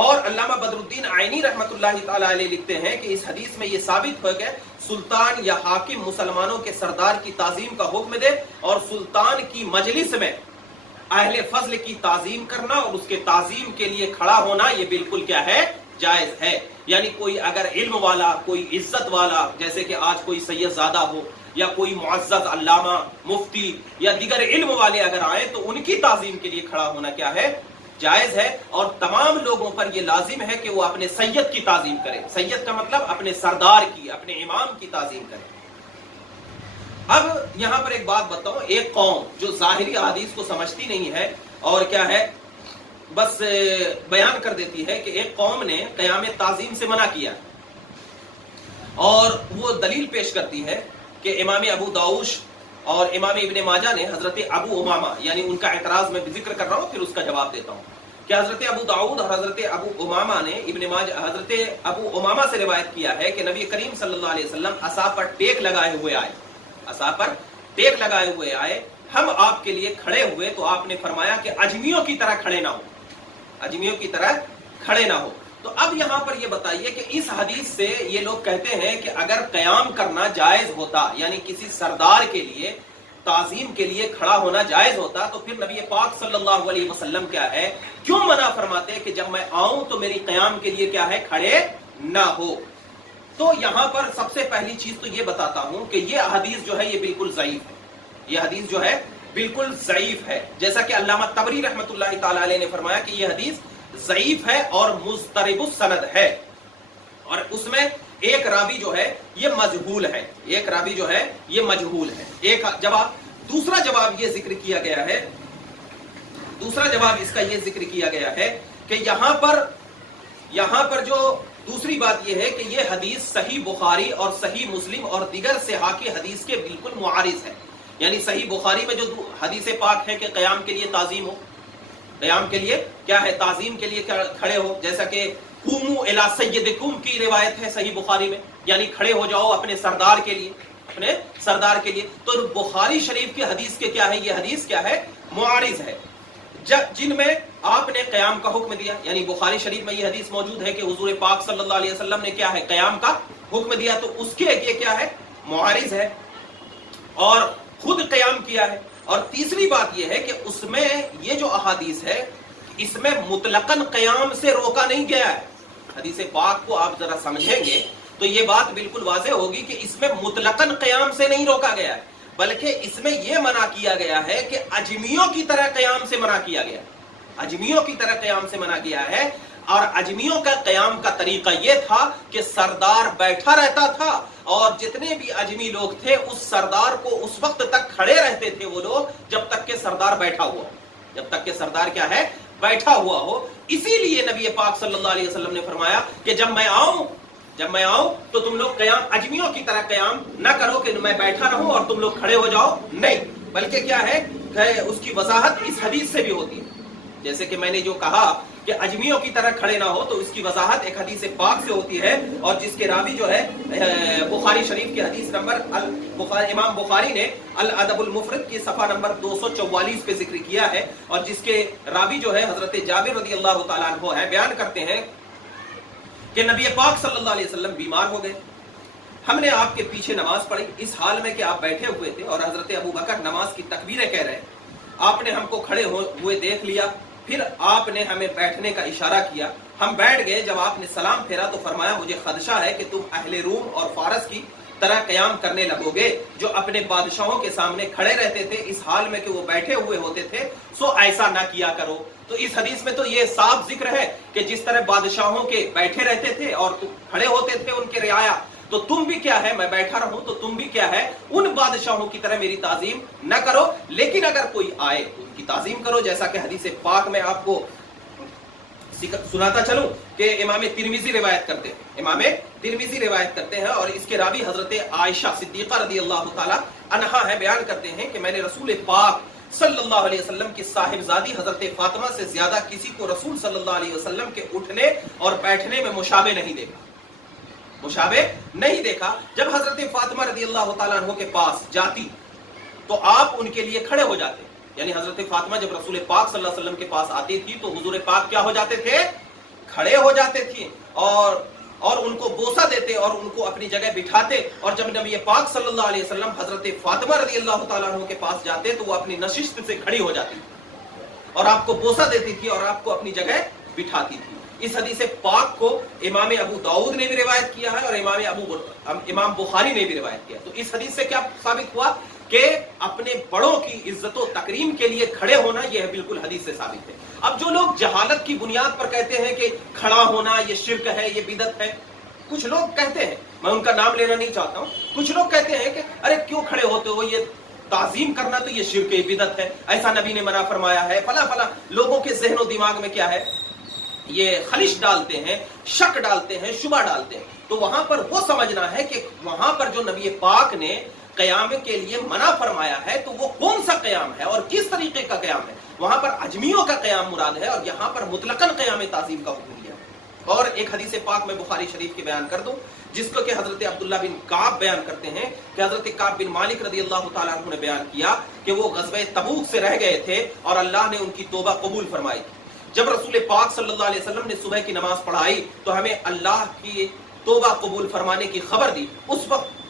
اور علامہ بدرالدین عینی رحمۃ اللہ تعالی علیہ لکھتے ہیں کہ اس حدیث میں یہ ثابت ہو کہ سلطان یا حاکم مسلمانوں کے سردار کی تعظیم کا حکم دے اور سلطان کی مجلس میں اہل فضل کی تعظیم کرنا اور اس کے تعظیم کے لیے کھڑا ہونا یہ بالکل کیا ہے؟ جائز ہے. یعنی کوئی اگر علم والا، کوئی عزت والا، جیسے کہ آج کوئی سید زادہ ہو یا کوئی معزز علامہ مفتی یا دیگر علم والے اگر آئے تو ان کی تعظیم کے لیے کھڑا ہونا کیا ہے؟ جائز ہے. اور تمام لوگوں پر یہ لازم ہے کہ وہ اپنے سید کی تعظیم کرے. سید کا مطلب اپنے سردار کی، اپنے امام کی تعظیم کرے. اب یہاں پر ایک بات بتاؤں، ایک قوم جو ظاہری احادیث کو سمجھتی نہیں ہے اور کیا ہے بس بیان کر دیتی ہے کہ ایک قوم نے قیام تعظیم سے منع کیا اور وہ دلیل پیش کرتی ہے کہ امام ابو داؤش اور امام ابن ماجہ نے حضرت ابو امامہ، یعنی ان کا اعتراض میں ذکر کر رہا ہوں پھر اس کا جواب دیتا ہوں، کہ حضرت ابو داؤد اور حضرت ابو امامہ نے ابن ماجہ حضرت ابو امامہ سے روایت کیا ہے کہ نبی کریم صلی اللہ علیہ وسلم عصا پر ٹیک لگائے ہوئے آئے، عصا پر ٹیک لگائے ہوئے آئے، ہم آپ کے لیے کھڑے ہوئے تو آپ نے فرمایا کہ اجمیوں کی طرح کھڑے نہ ہو، اجمیوں کی طرح کھڑے نہ ہو. تو اب یہاں پر یہ بتائیے کہ اس حدیث سے یہ لوگ کہتے ہیں کہ اگر قیام کرنا جائز ہوتا، یعنی کسی سردار کے لیے تعظیم کے لیے کھڑا ہونا جائز ہوتا، تو پھر نبی پاک صلی اللہ علیہ وسلم کیا ہے کیوں منع فرماتے کہ جب میں آؤں تو میری قیام کے لیے کیا ہے؟ کھڑے نہ ہو. تو یہاں پر سب سے پہلی چیز تو یہ بتاتا ہوں کہ یہ حدیث جو ہے یہ بالکل ضعیف ہے. یہ حدیث جو ہے بالکل ضعیف ہے، جیسا کہ علامہ طبری رحمۃ اللہ تعالی علیہ نے فرمایا کہ یہ حدیث ضعیف ہے اور مضطرب السند ہے، اور اس میں ایک راوی جو ہے یہ مجہول ہے، ایک راوی جو ہے یہ مجہول ہے. ایک جواب. دوسرا جواب یہ ذکر کیا گیا ہے، دوسرا جواب اس کا یہ ذکر کیا گیا ہے کہ یہاں پر جو دوسری بات یہ ہے کہ یہ حدیث صحیح بخاری اور صحیح مسلم اور دیگر صحاح کی حدیث کے بالکل معارض ہے. یعنی صحیح بخاری میں جو حدیث پاک ہے کہ قیام کے لیے تعظیم ہو، قیام کے لیے کیا ہے؟ تعظیم کے لیے کھڑے ہو، جیسا کہ قوموا الی سیدکم کی روایت ہے صحیح بخاری میں، یعنی کھڑے ہو جاؤ اپنے سردار کے لیے، اپنے سردار کے لیے. تو بخاری شریف کی حدیث کے کیا ہے؟ یہ حدیث کیا ہے؟ معارض ہے، جن میں آپ نے قیام کا حکم دیا. یعنی بخاری شریف میں یہ حدیث موجود ہے کہ حضور پاک صلی اللہ علیہ وسلم نے کیا ہے؟ قیام کا حکم دیا، تو اس کے یہ کیا ہے؟ معارض ہے اور خود قیام کیا ہے. اور تیسری بات یہ ہے کہ اس میں یہ جو احادیث ہے اس میں مطلقاً قیام سے روکا نہیں گیا ہے. حدیث پاک کو آپ ذرا سمجھیں گے تو یہ بات بالکل واضح ہوگی کہ اس میں مطلقاً قیام سے نہیں روکا گیا ہے، بلکہ اس میں یہ منع کیا گیا ہے کہ اجمیوں کی طرح قیام سے منع کیا گیا، اجمیوں کی طرح قیام سے منع کیا ہے. اور اجمیوں کا قیام کا طریقہ یہ تھا کہ سردار بیٹھا رہتا تھا اور جتنے بھی اجمی لوگ تھے اس سردار کو اس وقت تک کھڑے رہتے تھے وہ لوگ جب تک کہ سردار بیٹھا ہوا، جب تک کہ سردار کیا ہے؟ بیٹھا ہوا ہو. اسی لیے نبی پاک صلی اللہ علیہ وسلم نے فرمایا کہ جب میں آؤں تو تم لوگ قیام اجمیوں کی طرح قیام نہ کرو کہ میں بیٹھا رہوں اور تم لوگ کھڑے ہو جاؤ، نہیں، بلکہ کیا ہے اس کی وضاحت اس حدیث سے بھی ہوتی ہے. جیسے کہ میں نے جو کہا کہ اجمیوں کی طرح کھڑے نہ ہو تو اس کی وضاحت ایک حدیث پاک سے ہوتی ہے، اور جس کے راوی جو ہے بخاری شریف کی حدیث نمبر امام بخاری نے الادب المفرد کی صفحہ نمبر 244 پہ ذکر کیا ہے، اور جس کے راوی جو ہے حضرت جابر رضی اللہ تعالیٰ عنہ ہے. بیان کرتے ہیں کہ نبی پاک صلی اللہ علیہ وسلم بیمار ہو گئے، ہم نے آپ کے پیچھے نماز پڑھی اس حال میں کہ آپ بیٹھے ہوئے تھے اور حضرت ابو بکر نماز کی تکبیریں کہہ رہے ہیں. آپ نے ہم کو کھڑے ہوئے دیکھ لیا، پھر آپ نے ہمیں بیٹھنے کا اشارہ کیا، ہم بیٹھ گئے. جب آپ نے سلام پھیرا تو فرمایا مجھے خدشہ ہے کہ تم اہل روم اور فارس کی طرح قیام کرنے لگو گے جو اپنے بادشاہوں کے سامنے کھڑے رہتے تھے اس حال میں کہ وہ بیٹھے ہوئے ہوتے تھے، سو ایسا نہ کیا کرو. تو اس حدیث میں تو یہ صاف ذکر ہے کہ جس طرح بادشاہوں کے بیٹھے رہتے تھے اور تم کھڑے ہوتے تھے ان کے رعایا، تو تم بھی کیا ہے؟ میں بیٹھا رہوں تو تم بھی کیا ہے؟ ان بادشاہوں کی طرح میری تعظیم نہ کرو، لیکن اگر کوئی آئے تو ان کی تعظیم کرو. جیسا کہ حدیث پاک میں آپ کو سناتا چلوں کہ امام ترمذی روایت کرتے ہیں اور اس کے راوی حضرت عائشہ صدیقہ رضی اللہ تعالی عنہا ہے. بیان کرتے ہیں کہ میں نے رسول پاک صلی اللہ علیہ وسلم کی صاحبزادی حضرت فاطمہ سے زیادہ کسی کو رسول صلی اللہ علیہ وسلم کے اٹھنے اور بیٹھنے میں مشابہ نہیں دیکھا. جب حضرت فاطمہ رضی اللہ تعالیٰ عنہ کے پاس جاتی تو آپ ان کے لیے کھڑے ہو جاتے. یعنی حضرت فاطمہ جب رسول پاک صلی اللہ علیہ وسلم کے پاس آتی تھی تو حضور پاک کیا ہو جاتے تھے؟ کھڑے ہو جاتے تھے اور ان کو بوسہ دیتے اور ان کو اپنی جگہ بٹھاتے، اور جب نبی پاک صلی اللہ علیہ وسلم حضرت فاطمہ رضی اللہ تعالیٰ عنہ کے پاس جاتے تو وہ اپنی نشست سے کھڑی ہو جاتی اور آپ کو بوسہ دیتی تھی اور آپ کو اپنی جگہ بٹھاتی تھی۔ اس حدیث پاک کو امام ابو داؤد نے بھی روایت کیا ہے اور امام بخاری نے بھی روایت کیا ہے۔ تو اس حدیث سے کیا ثابت ہوا کہ اپنے بڑوں کی عزت و تکریم کے لیے کھڑے ہونا یہ بالکل حدیث سے ثابت ہے۔ اب جو لوگ جہالت کی بنیاد پر کہتے ہیں کہ کھڑا ہونا یہ شرک ہے، یہ بدعت ہے، کچھ لوگ کہتے ہیں، میں ان کا نام لینا نہیں چاہتا ہوں، کچھ لوگ کہتے ہیں کہ ارے کیوں کھڑے ہوتے ہو، یہ تعظیم کرنا تو یہ شرک ہے، بدعت ہے، ایسا نبی نے منع فرمایا ہے، فلاں فلاں۔ لوگوں کے ذہن و دماغ میں کیا ہے، یہ خلش ڈالتے ہیں، شک ڈالتے ہیں، شبہ ڈالتے ہیں۔ تو وہاں پر وہ سمجھنا ہے کہ وہاں پر جو نبی پاک نے قیام کے لیے منع فرمایا ہے تو وہ کون سا قیام ہے اور کس طریقے کا قیام ہے۔ وہاں پر اجمیوں کا قیام مراد ہے اور یہاں پر مطلقاً قیام تعظیم کا حکم دیا۔ اور ایک حدیث پاک میں بخاری شریف کی بیان کر دوں، جس کو کہ حضرت عبداللہ بن کعب بیان کرتے ہیں کہ حضرت کعب بن مالک رضی اللہ تعالیٰ عنہ نے بیان کیا کہ وہ غزوہ تبوک سے رہ گئے تھے اور اللہ نے ان کی توبہ قبول فرمائی تھی۔ جب رسول پاک صلی اللہ علیہ وسلم نے صبح کی نماز پڑھائی تو ہمیں اللہ کی توبہ قبول فرمانے کی خبر دی۔ اس وقت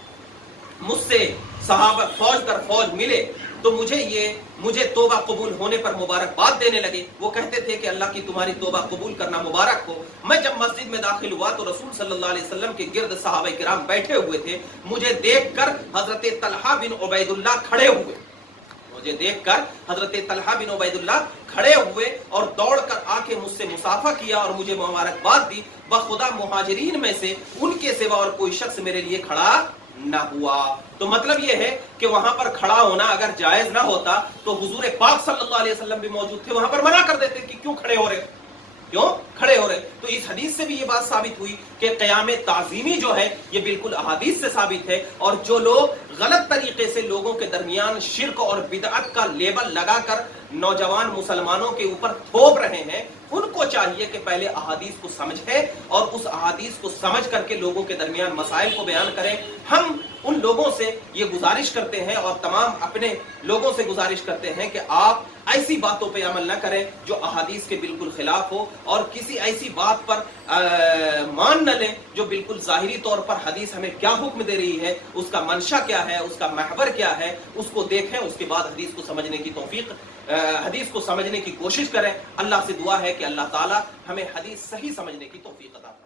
مجھ سے صحابہ فوج در فوج ملے تو مجھے توبہ قبول ہونے پر مبارکباد دینے لگے۔ وہ کہتے تھے کہ اللہ کی تمہاری توبہ قبول کرنا مبارک ہو۔ میں جب مسجد میں داخل ہوا تو رسول صلی اللہ علیہ وسلم کے گرد صحابہ کرام بیٹھے ہوئے تھے۔ مجھے دیکھ کر حضرت طلحہ بن عبید اللہ کھڑے ہوئے، مجھے دیکھ کر حضرت طلحہ بن عبید اللہ کھڑے ہوئے اور دوڑ کر آ کے مجھ سے مصافحہ کیا اور مجھے مبارکباد دی۔ بخدا مہاجرین میں سے ان کے سوا اور کوئی شخص میرے لیے کھڑا نہ ہوا۔ تو مطلب یہ ہے کہ وہاں پر کھڑا ہونا اگر جائز نہ ہوتا تو حضور پاک صلی اللہ علیہ وسلم بھی موجود تھے، وہاں پر منع کر دیتے کہ کیوں کھڑے ہو رہے، کیوں کھڑے ہو رہے۔ تو اس حدیث سے بھی یہ بات ثابت ہوئی کہ قیام تعظیمی جو ہے یہ بالکل احادیث سے ثابت ہے، اور جو لوگ غلط طریقے سے لوگوں کے درمیان شرک اور بدعت کا لیبل لگا کر نوجوان مسلمانوں کے اوپر تھوپ رہے ہیں، ان کو چاہیے کہ پہلے احادیث کو سمجھیں اور اس احادیث کو سمجھ کر کے لوگوں کے درمیان مسائل کو بیان کریں۔ ہم ان لوگوں سے یہ گزارش کرتے ہیں اور تمام اپنے لوگوں سے گزارش کرتے ہیں کہ آپ ایسی باتوں پہ عمل نہ کریں جو احادیث کے بالکل خلاف ہو، اور کسی ایسی بات پر مان نہ لیں جو بالکل ظاہری طور پر حدیث ہمیں کیا حکم دے رہی ہے، اس کا منشا کیا ہے، اس کا محور کیا ہے، اس کو دیکھیں، اس کے بعد حدیث کو سمجھنے کی حدیث کو سمجھنے کی کوشش کریں۔ اللہ سے دعا ہے کہ اللہ تعالی ہمیں حدیث صحیح سمجھنے کی توفیق عطا فرمائے۔